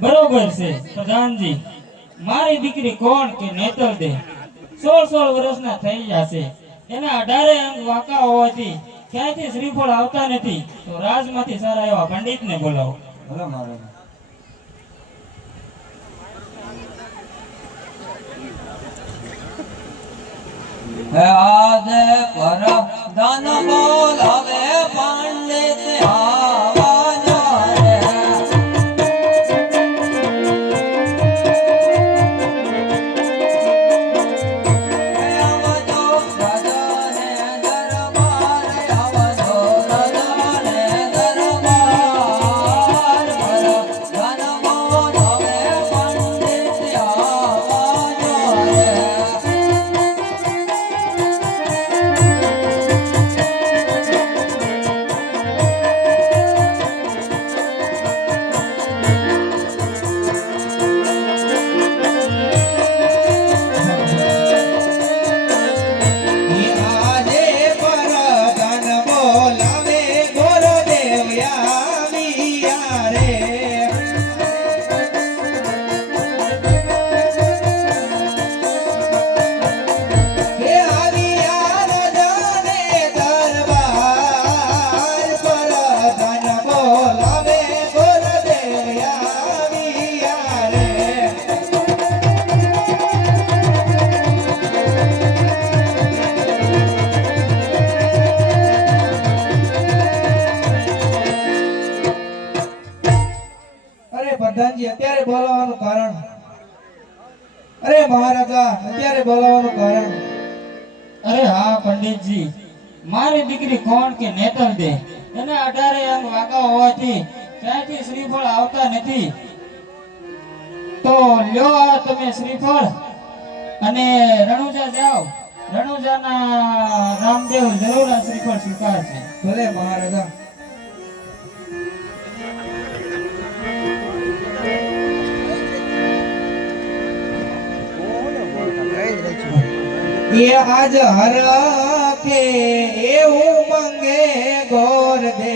બરોબર છે પ્રધાનજી, મારી દીકરી કોણ કે નેતર દે 16 વર્ષના થઈ જશે, એના 18 અંગ વાંકા હોવાથી ક્યાંથી શ્રીફળ આવતા નથી, તો રાજમાંથી સારા એવા પંડિતને બોલાવો. ભલે મારે આજે પર ધન બોલાવે પંડિત પ્રધાનજી અત્યારે બોલાવવાનું કારણ? અરે મહારાજા અત્યારે બોલાવવાનું કારણ? અરે હા પંડિતજી, મારી દીકરી કોણ કે નેતલ દે એના 18 અંગ વાગા હોવાથી ક્યાંથી શ્રીફળ આવતા નથી. તો લ્યો આ તમે શ્રીફળ અને રણુજા જાઓ. રણુજાના રામદેવ જરૂર આ શ્રીફળ સ્વીકારશે. ભલે મહારાજા. એ આજ હરખે એવું મંગે ગોર દે